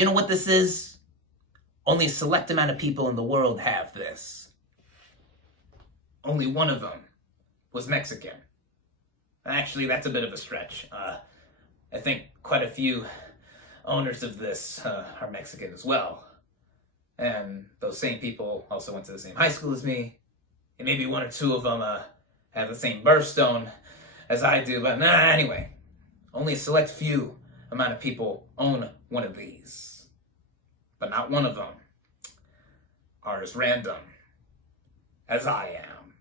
You know what this is? Only a select amount of people in the world have this. Only one of them was Mexican. Actually, that's a bit of a stretch. I think quite a few owners of this are Mexican as well. And those same people also went to the same high school as me. And maybe one or two of them have the same birthstone as I do. But anyway, only a select few amount of people own one of these. But not one of them are as random as I am.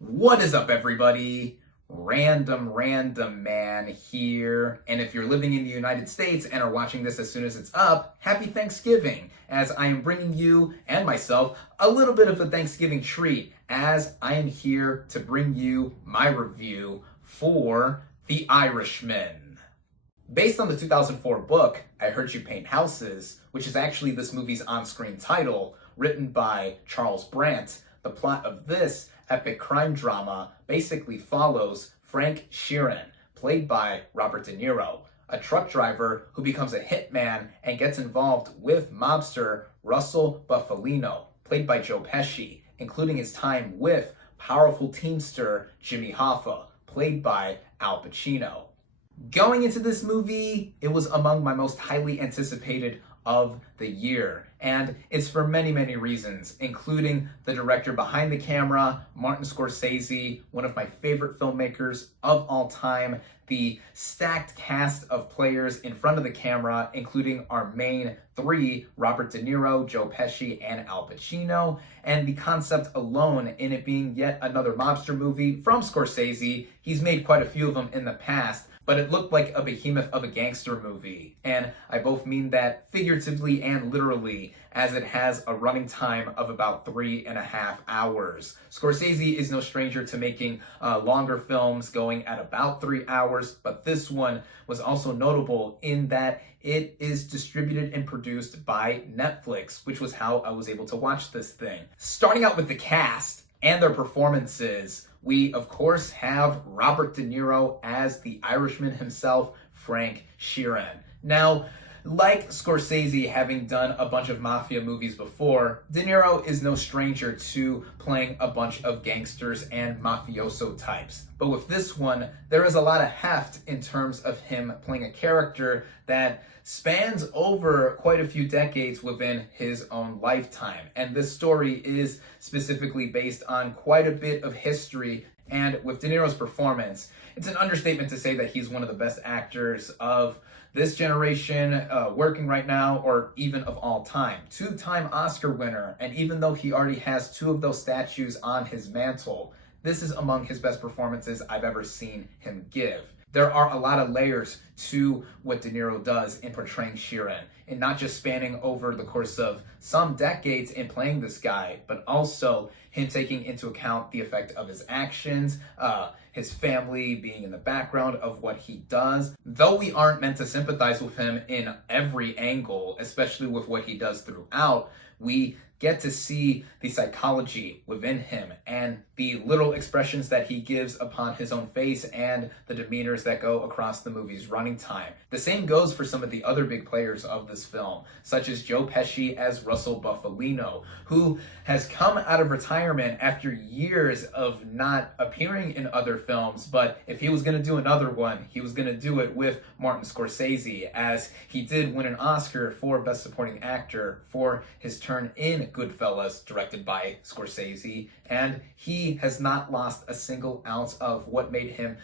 What is up, everybody? RandomRandomMan here. And if you're living in the United States and are watching this as soon as it's up, happy Thanksgiving, as I am bringing you and myself a little bit of a Thanksgiving treat, as I am here to bring you my review for The Irishman. Based on the 2004 book, I Heard You Paint Houses, which is actually this movie's on-screen title, written by Charles Brandt, the plot of this epic crime drama basically follows Frank Sheeran, played by Robert De Niro, a truck driver who becomes a hitman and gets involved with mobster Russell Bufalino, played by Joe Pesci, including his time with powerful teamster Jimmy Hoffa, played by Al Pacino. Going into this movie, it was among my most highly anticipated of the year, and it's for many, many reasons, including the director behind the camera, Martin Scorsese, one of my favorite filmmakers of all time, the stacked cast of players in front of the camera, including our main three, Robert De Niro, Joe Pesci, and Al Pacino, and the concept alone in it being yet another mobster movie from Scorsese. He's made quite a few of them in the past, but it looked like a behemoth of a gangster movie. And I both mean that figuratively and literally, as it has a running time of about 3.5 hours. Scorsese is no stranger to making longer films going at about 3 hours, but this one was also notable in that it is distributed and produced by Netflix, which was how I was able to watch this thing. Starting out with the cast and their performances, we, of course, have Robert De Niro as the Irishman himself, Frank Sheeran. Now, like Scorsese having done a bunch of mafia movies before, De Niro is no stranger to playing a bunch of gangsters and mafioso types. But with this one, there is a lot of heft in terms of him playing a character that spans over quite a few decades within his own lifetime. And this story is specifically based on quite a bit of history. And with De Niro's performance, it's an understatement to say that he's one of the best actors of this generation, working right now, or even of all time. Two-time Oscar winner, and even though he already has 2 of those statues on his mantle, this is among his best performances I've ever seen him give. There are a lot of layers to what De Niro does in portraying Sheeran, and not just spanning over the course of some decades in playing this guy, but also him taking into account the effect of his actions, his family being in the background of what he does. Though we aren't meant to sympathize with him in every angle, especially with what he does throughout, we get to see the psychology within him and the little expressions that he gives upon his own face and the demeanors that go across the movie's running time. The same goes for some of the other big players of this film, such as Joe Pesci as Russell Bufalino, who has come out of retirement after years of not appearing in other films, but if he was going to do another one, he was going to do it with Martin Scorsese, as he did win an Oscar for Best Supporting Actor for his turn in Goodfellas, directed by Scorsese, and he has not lost a single ounce of what made him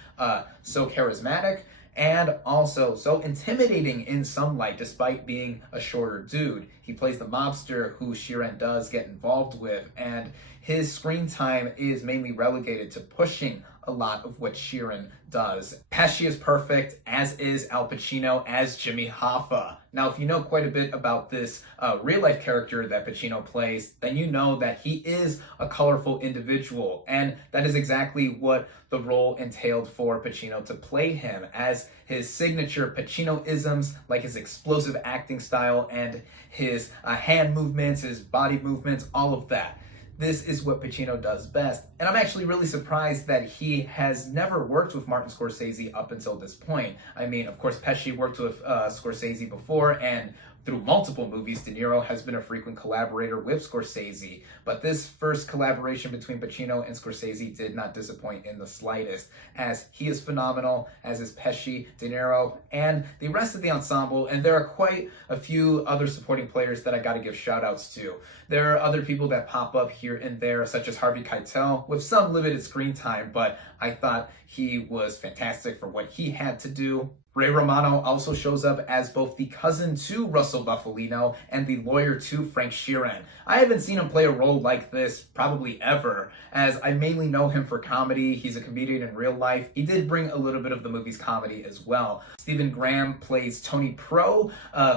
so charismatic and also so intimidating in some light, despite being a shorter dude. He plays the mobster who Sheeran does get involved with, and his screen time is mainly relegated to pushing a lot of what Sheeran does. Pesci is perfect, as is Al Pacino as Jimmy Hoffa. Now, if you know quite a bit about this real-life character that Pacino plays, then you know that he is a colorful individual, and that is exactly what the role entailed for Pacino to play him, as his signature Pacino-isms, like his explosive acting style and his hand movements, his body movements, all of that. this is what Pacino does best. And I'm actually really surprised that he has never worked with Martin Scorsese up until this point. I mean, of course, Pesci worked with Scorsese before, and through multiple movies, De Niro has been a frequent collaborator with Scorsese, but this first collaboration between Pacino and Scorsese did not disappoint in the slightest, as he is phenomenal, as is Pesci, De Niro, and the rest of the ensemble, and there are quite a few other supporting players that I gotta give shout outs to. There are other people that pop up here and there, such as Harvey Keitel, with some limited screen time, but I thought he was fantastic for what he had to do. Ray Romano also shows up as both the cousin to Russell Bufalino and the lawyer to Frank Sheeran. I haven't seen him play a role like this probably ever, as I mainly know him for comedy. He's a comedian in real life. He did bring a little bit of the movie's comedy as well. Stephen Graham plays Tony Pro,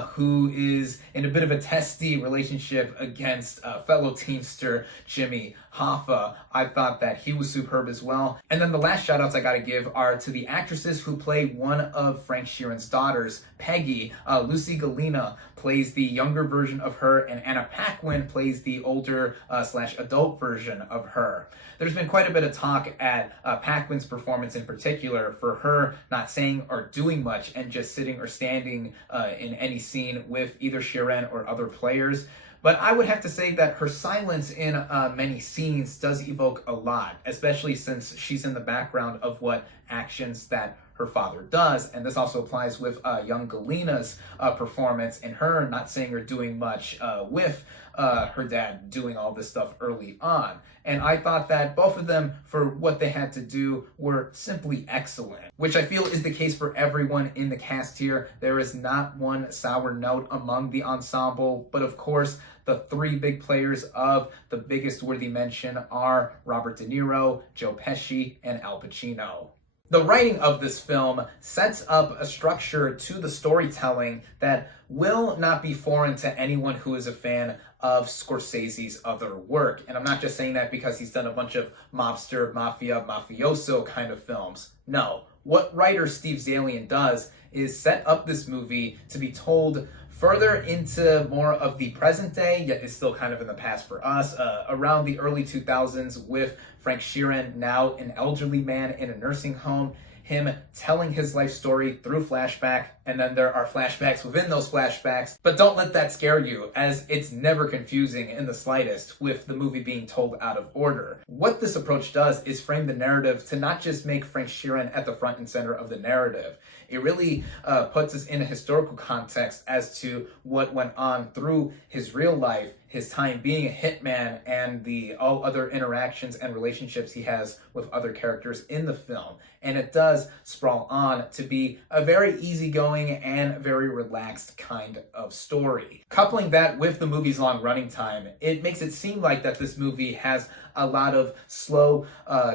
who is in a bit of a testy relationship against fellow Teamster Jimmy Hoffa. I thought that he was superb as well. And then the last shout outs I gotta give are to the actresses who play one of Frank Sheeran's daughters, Peggy. Lucy Galena plays the younger version of her, and Anna Paquin plays the older slash adult version of her. There's been quite a bit of talk at Paquin's performance in particular for her not saying or doing much and just sitting or standing in any scene with either Sheeran or other players. But I would have to say that her silence in many scenes does evoke a lot, especially since she's in the background of what actions that her father does. And this also applies with young Galena's performance and her not saying or doing much with her dad doing all this stuff early on. And I thought that both of them, for what they had to do, were simply excellent, which I feel is the case for everyone in the cast here. There is not one sour note among the ensemble, but of course, the three big players of the biggest worthy mention are Robert De Niro, Joe Pesci, and Al Pacino. The writing of this film sets up a structure to the storytelling that will not be foreign to anyone who is a fan of Scorsese's other work. And I'm not just saying that because he's done a bunch of mobster, mafia, mafioso kind of films. No, what writer Steve Zaillian does is set up this movie to be told further into more of the present day, yet is still kind of in the past for us, around the early 2000s with Frank Sheeran, now an elderly man in a nursing home, him telling his life story through flashback, and then there are flashbacks within those flashbacks. But don't let that scare you, as it's never confusing in the slightest with the movie being told out of order. What this approach does is frame the narrative to not just make Frank Sheeran at the front and center of the narrative. It really puts us in a historical context as to what went on through his real life, his time being a hitman, and the all other interactions and relationships he has with other characters in the film. And it does sprawl on to be a very easygoing and very relaxed kind of story. Coupling that with the movie's long running time, it makes it seem like that this movie has a lot of slow,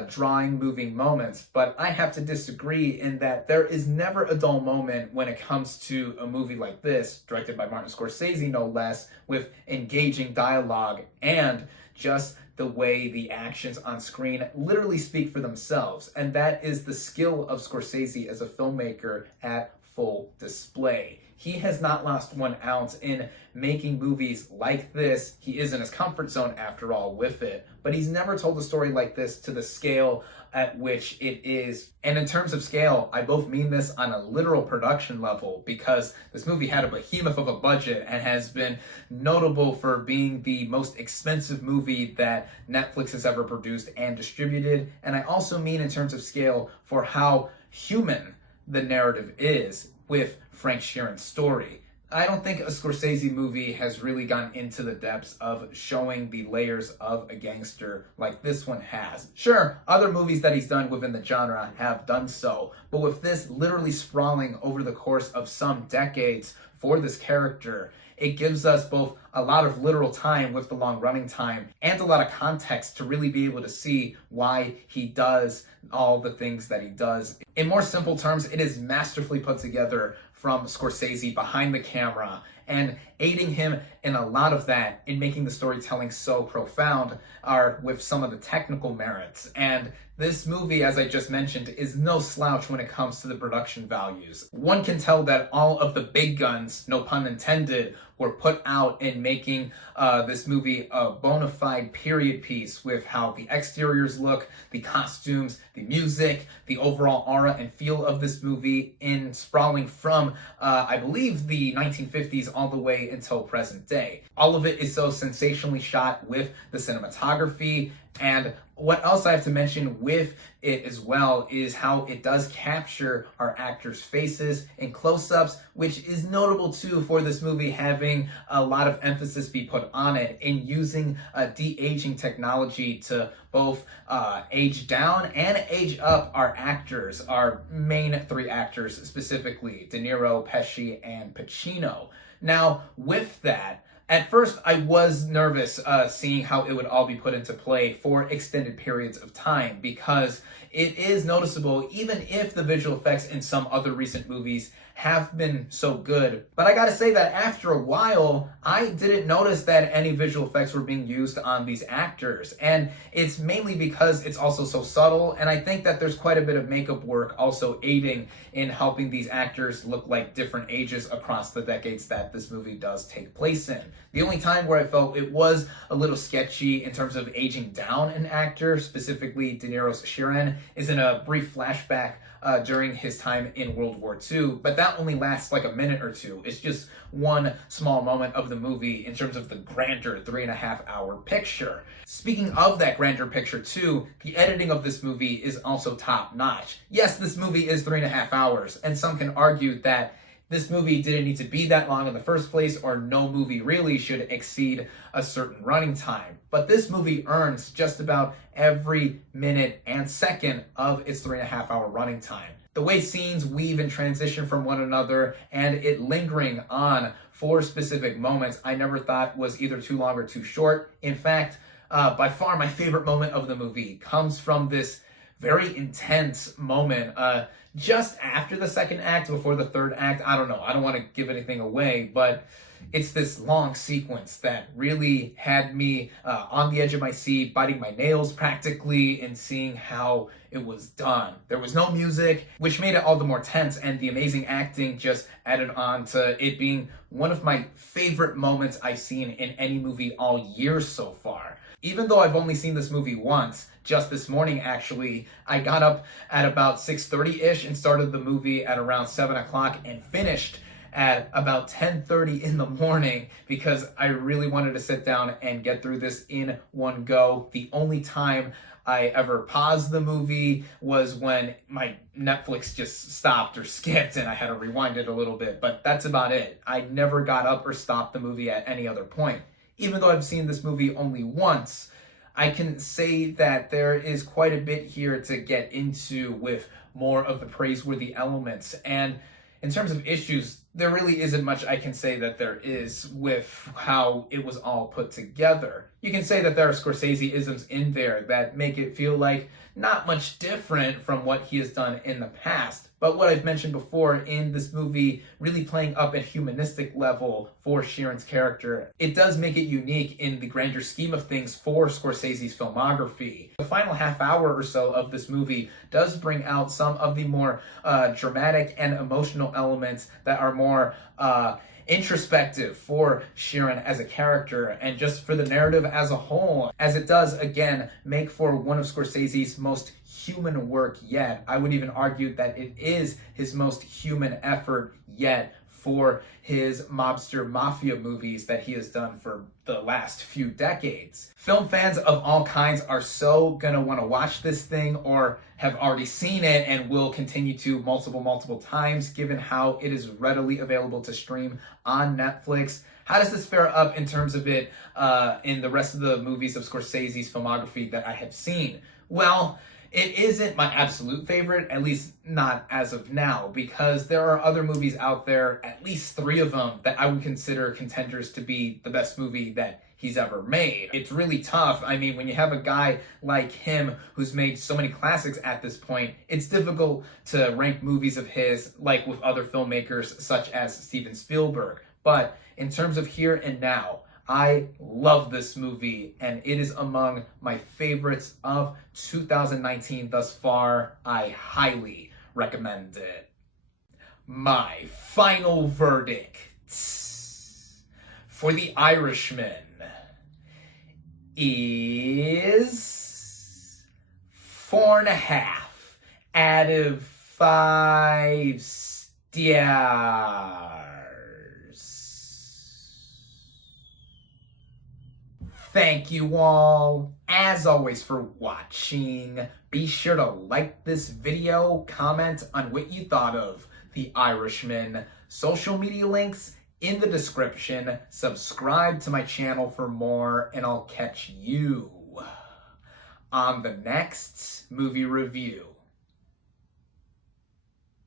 drawing, moving moments, but I have to disagree in that there is never a dull moment when it comes to a movie like this, directed by Martin Scorsese no less, with engaging dialogue and just the way the actions on screen literally speak for themselves. And that is the skill of Scorsese as a filmmaker at full display. He has not lost 1 ounce in making movies like this. He is in his comfort zone after all with it, but he's never told a story like this to the scale at which it is. And in terms of scale, I both mean this on a literal production level, because this movie had a behemoth of a budget and has been notable for being the most expensive movie that Netflix has ever produced and distributed. And I also mean in terms of scale for how human the narrative is with Frank Sheeran's story. I don't think a Scorsese movie has really gone into the depths of showing the layers of a gangster like this one has. Sure, other movies that he's done within the genre have done so, but with this literally sprawling over the course of some decades for this character, it gives us both a lot of literal time with the long running time and a lot of context to really be able to see why he does all the things that he does. In more simple terms, it is masterfully put together from Scorsese behind the camera, And aiding him in a lot of that, in making the storytelling so profound, are with some of the technical merits. And this movie, as I just mentioned, is no slouch when it comes to the production values. One can tell that all of the big guns, no pun intended, were put out in making this movie a bona fide period piece, with how the exteriors look, the costumes, the music, the overall aura and feel of this movie, in sprawling from, I believe, the 1950s all the way until present day. All of it is so sensationally shot with the cinematography. And what else I have to mention with it as well is how it does capture our actors' faces in close-ups, which is notable too for this movie having a lot of emphasis be put on it in using de-aging technology to both age down and age up our actors, our main three actors specifically, De Niro, Pesci, and Pacino. Now, with that, at first, I was nervous seeing how it would all be put into play for extended periods of time, because it is noticeable, even if the visual effects in some other recent movies have been so good. But I gotta say that after a while, I didn't notice that any visual effects were being used on these actors. And it's mainly because it's also so subtle, and I think that there's quite a bit of makeup work also aiding in helping these actors look like different ages across the decades that this movie does take place in. The only time where I felt it was a little sketchy in terms of aging down an actor, specifically De Niro's Sheeran, is in a brief flashback during his time in World War II, but that only lasts like a minute or two. It's just one small moment of the movie in terms of the grander 3.5-hour picture. Speaking of that grander picture too, the editing of this movie is also top notch. Yes, this movie is 3.5 hours, and some can argue that this movie didn't need to be that long in the first place, or no movie really should exceed a certain running time. But this movie earns just about every minute and second of its 3.5-hour running time. The way scenes weave and transition from one another, and it lingering on for specific moments, I never thought was either too long or too short. In fact, by far my favorite moment of the movie comes from this very intense moment just after the second act, before the third act. I don't know, I don't want to give anything away, but it's this long sequence that really had me on the edge of my seat, biting my nails practically, and seeing how it was done. There was no music, which made it all the more tense, and the amazing acting just added on to it being one of my favorite moments I've seen in any movie all year so far. Even though I've only seen this movie once, just this morning actually, I got up at about 6:30-ish and started the movie at around 7 o'clock and finished at about 10:30 in the morning, because I really wanted to sit down and get through this in one go. The only time I ever paused the movie was when my Netflix just stopped or skipped and I had to rewind it a little bit, but that's about it. I never got up or stopped the movie at any other point. Even though I've seen this movie only once, I can say that there is quite a bit here to get into with more of the praiseworthy elements. And in terms of issues, there really isn't much I can say that there is with how it was all put together. You can say that there are Scorsese-isms in there that make it feel like not much different from what he has done in the past. But what I've mentioned before in this movie really playing up a humanistic level for Sheeran's character, it does make it unique in the grander scheme of things for Scorsese's filmography. The final half hour or so of this movie does bring out some of the more dramatic and emotional elements that are more introspective for Sheeran as a character, and just for the narrative as a whole, as it does, again, make for one of Scorsese's most human work yet. I would even argue that it is his most human effort yet for his mobster mafia movies that he has done for the last few decades. Film fans of all kinds are so gonna want to watch this thing, or have already seen it and will continue to multiple times, given how it is readily available to stream on Netflix. How does this fare up in terms of it in the rest of the movies of Scorsese's filmography that I have seen? Well, it isn't my absolute favorite, at least not as of now, because there are other movies out there, at least 3 of them, that I would consider contenders to be the best movie that he's ever made. It's really tough. I mean, when you have a guy like him who's made so many classics at this point, it's difficult to rank movies of his like with other filmmakers such as Steven Spielberg. But in terms of here and now, I love this movie, and it is among my favorites of 2019 thus far. I highly recommend it. My final verdict for The Irishman is 4.5 out of 5 stars. Thank you all, as always, for watching. Be sure to like this video, comment on what you thought of The Irishman. Social media links in the description. Subscribe to my channel for more, and I'll catch you on the next movie review.